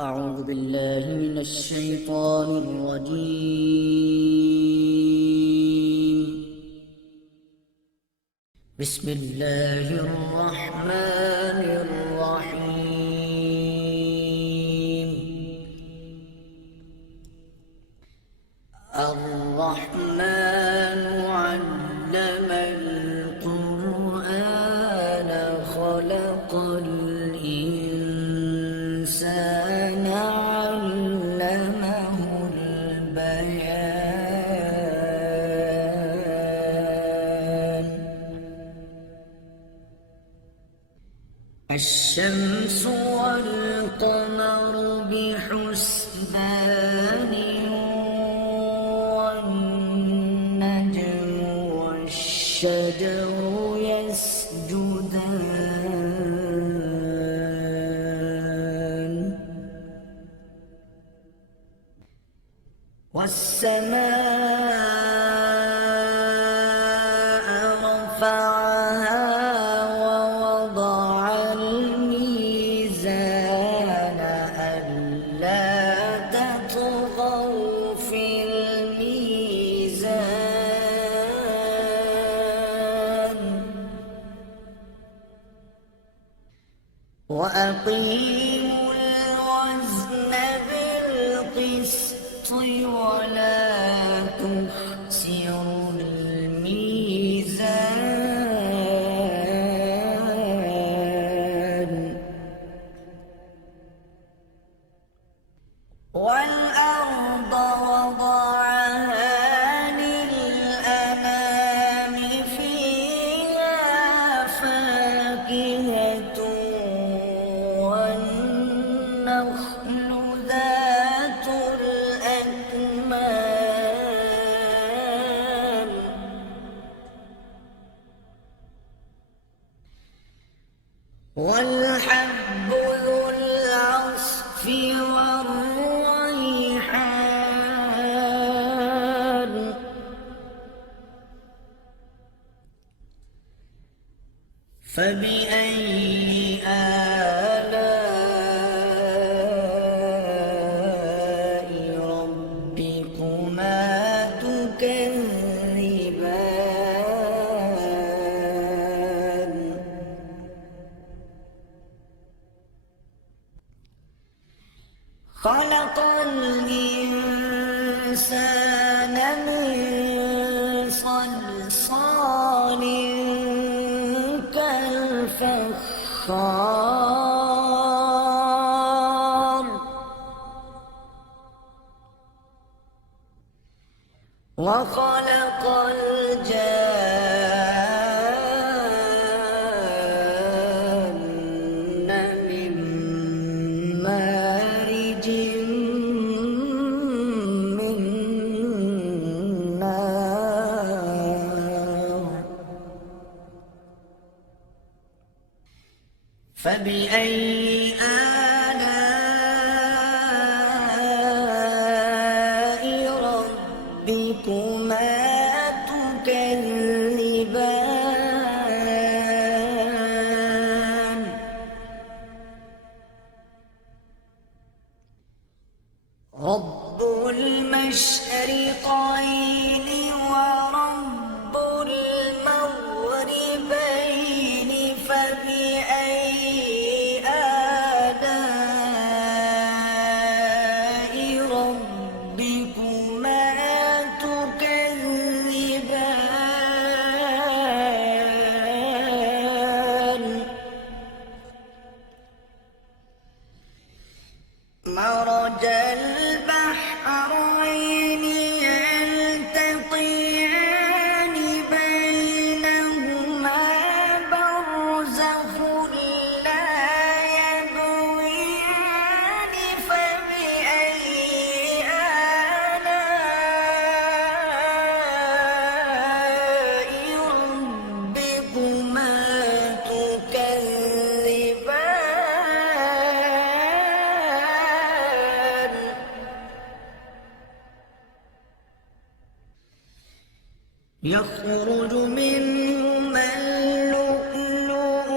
أعوذ بالله من الشيطان الرجيم. بسم الله الرحمن الرحيم. الرحمن علم القرآن خلق الإنسان علمه البيان. الشمس والقمر بحسبان والنجم والشجر يسجدان والسماء رفعها ووضع الميزان ألا تطغوا في الميزان وأقيموا الوزن بالقسط ولا تخسروا الميزان والأرض وضعها للأنام فيها فاكهة والنخل ذات الأكمام والحب ذو العصف والريحان فبأي آلاء ربكما تكذبان خلق الإنسان من صلصال كالفخار وخلق الجان من مارج من نار فبأي آلاء ربكما تكذبان رب المشرقين ورب المغربين فبأي آلاء ربكما تكذبان مرج البحرين يلتقيان بينهما برزخ لا يبغيان فبأي آلاء ربكما تكذبان يخرج منهما اللؤلؤ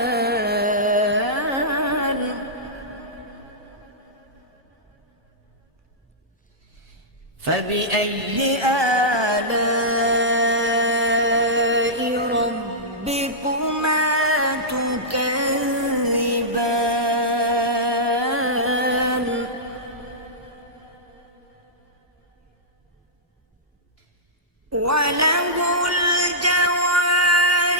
والمرجان فبأي آلاء ربكما تكذبان وله الجوار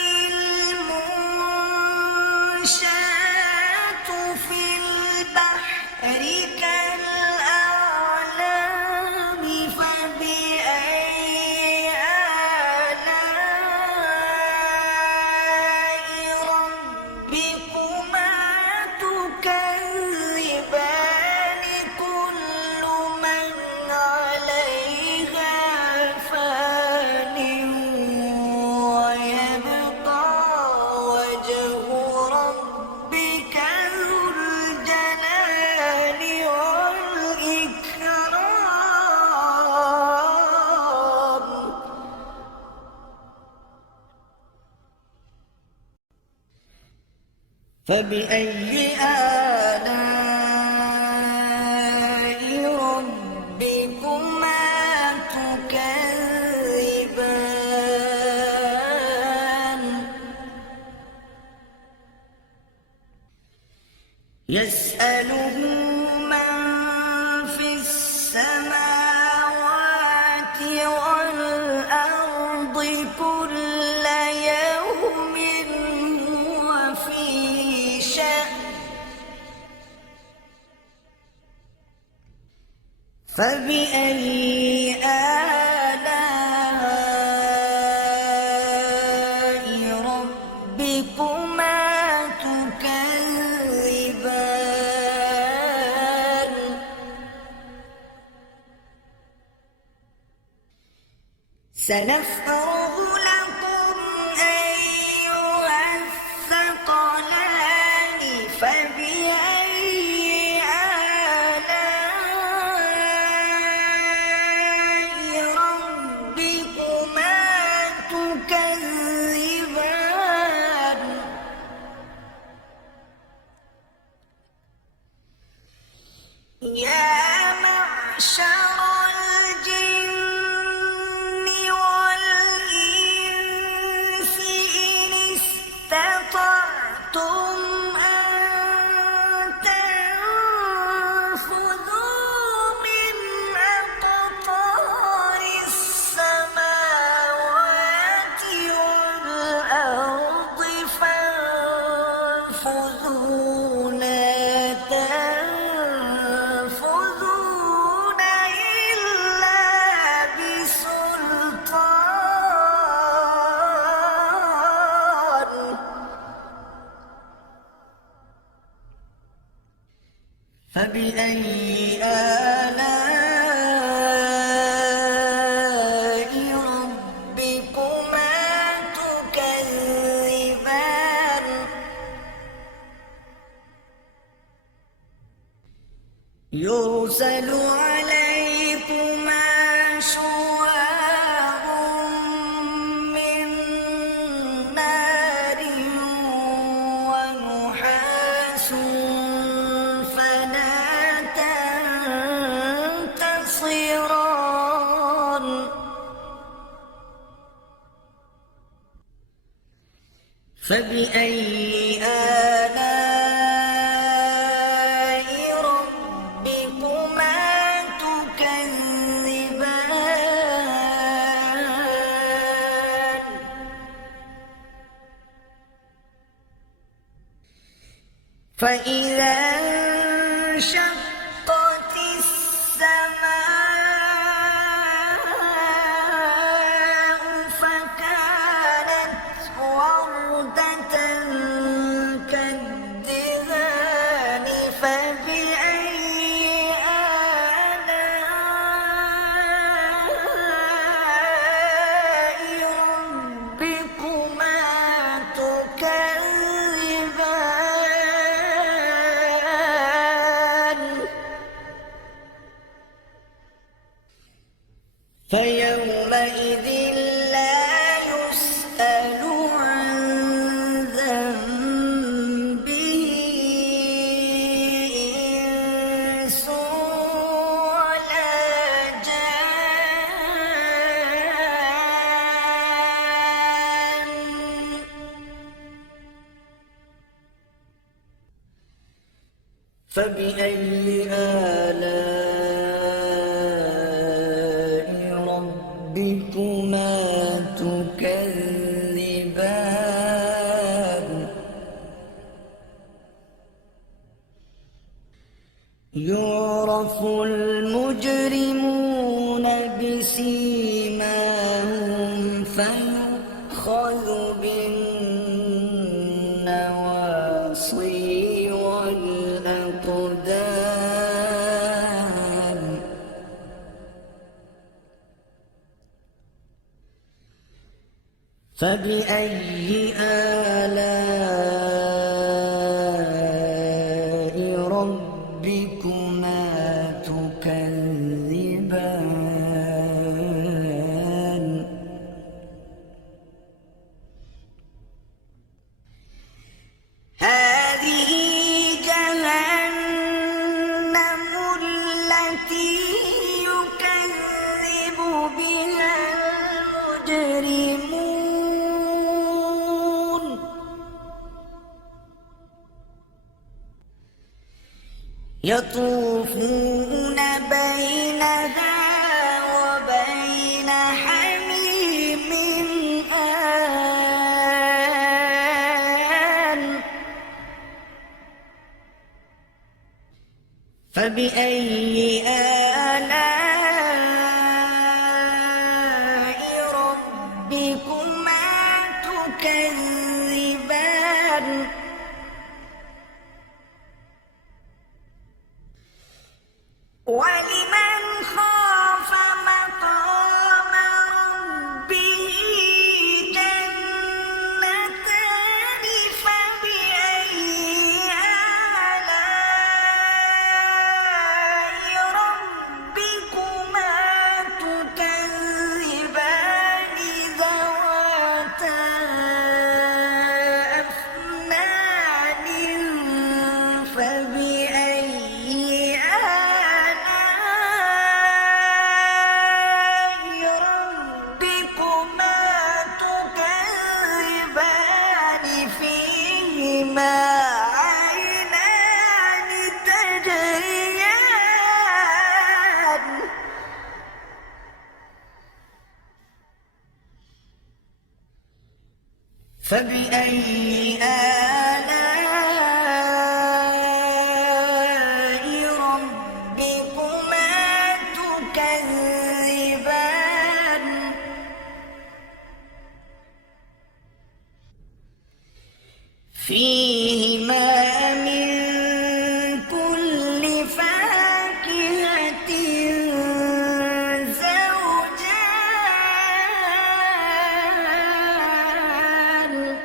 المنشآت في البحر كالأعلام فبأي آلاء ربكما تكذبان كل من عليها فان ويبقى وجه ربك ذو الجلال والإكرام فبأي آلاء ربكما تكذبان يسأله من في السماوات والأرض كل يوم هو في شأن فبأي آلاء ربكما تكذبان سنفرغ لكم أيها الثقلان فبأي آلاء ربكما تكذبان يا معشر الجن والإنس إن استطعتم أن تنفذوا من أقطار السماوات والأرض فانفذوا لا تنفذون إلا بسلطان فبأي آلاء ربكما تكذبان يرسل عليكما شواظ من نار ونحاس فلا تنتصران فبأي آلاء ربكما تكذبان فإذا انشقت السماء فكانت وردة كالدهان فبأي آلاء ربكما تكذبان فيومئذ لا يسأل عن ذنبه إنس ولا جان فبأي آلاء ربكما تكذبان يعرف المجرمون بسيماهم فيؤخذ بالنواصي والأقدام فبأي آلاء ربكما تكذبان هذه جهنم التي يكذب بها المجرمون يطوفون بينها وبين حميم آن فبأي آلاء ربكما تكذبان ولمن خاف مقام ربه جنتان فبأي آلاء ربكما تكذبان ذواتا أفنان فبأي ربكما تكذبان فيهما عينان تجريان فبأي آلاء ربكما تكذبان فيهما من كل فاكهة زوجان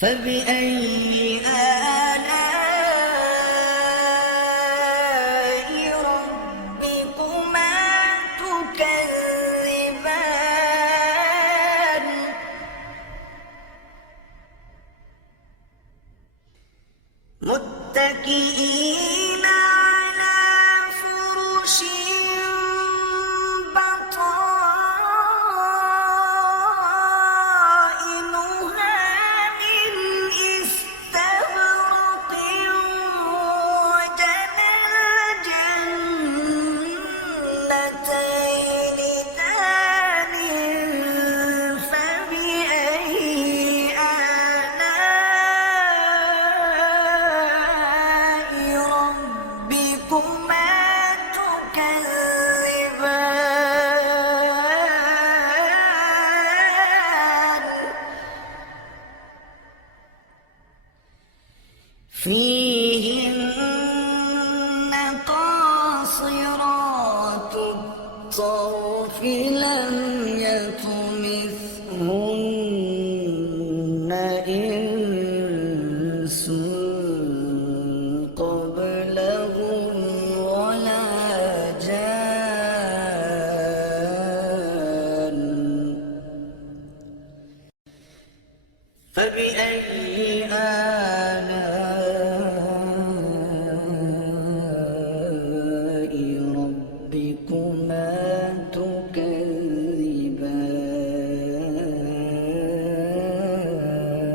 فبأي آلاء ربكما تكذبان متكئين على فرش بطائنها من استبرق وجنى الجنتين دان فبأي آلاء ربكما تكذبان فيهن قاصرات الطرف لم يطمثهن إنس قبلهم ولا جان فبأي آلاء ربكما تكذبان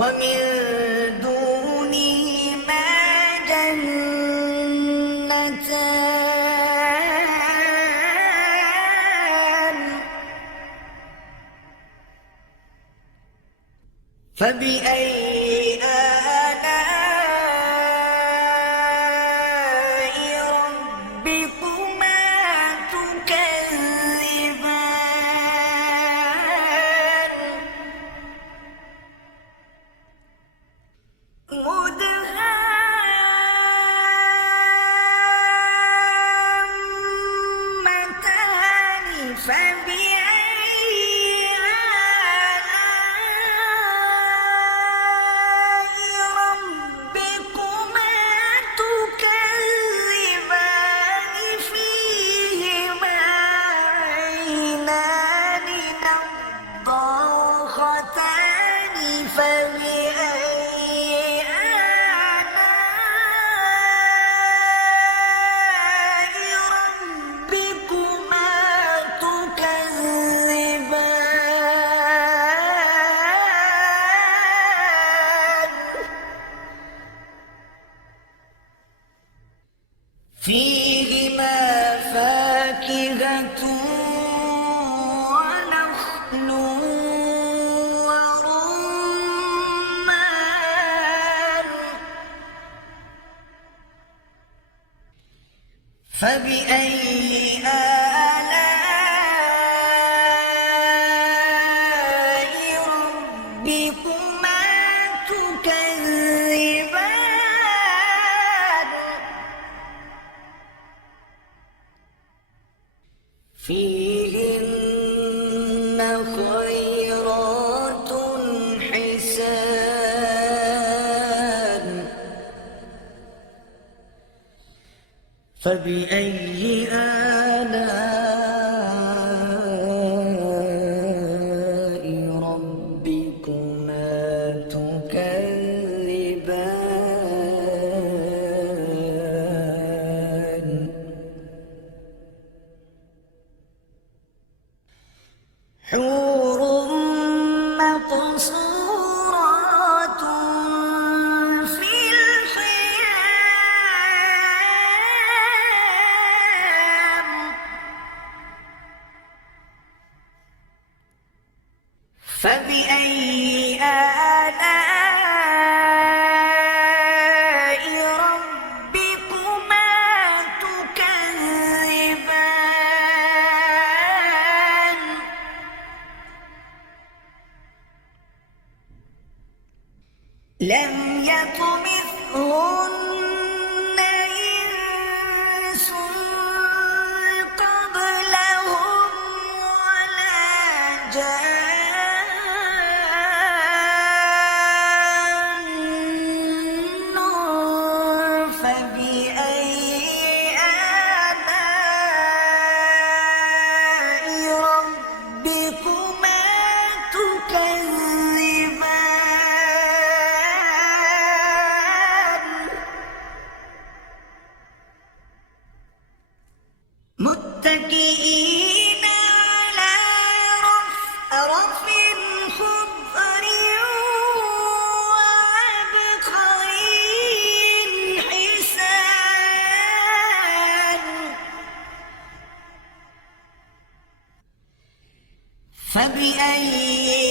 ومن دونهما جنتان فبأي آلاء ربكما تكذبان مدهامتان فبأي آلاء ربكما تكذبان فيهما عينان نضاختان فبأي آلاء ربكما تكذبان فيهما فاكهة ونخل ورمان فبأي آلاء ربكما تكذبان فيهن خيرات حسان فبأي آلاء ربكما تكذبان حور مقصورات في الخيام فبأي آلاء ربكما تكذبان لم يطمثهن إنس قبلهم ولا جان فبأي آلاء ربكما تكذبان متكئين على رفرف خضر وعبقري حسان فبأي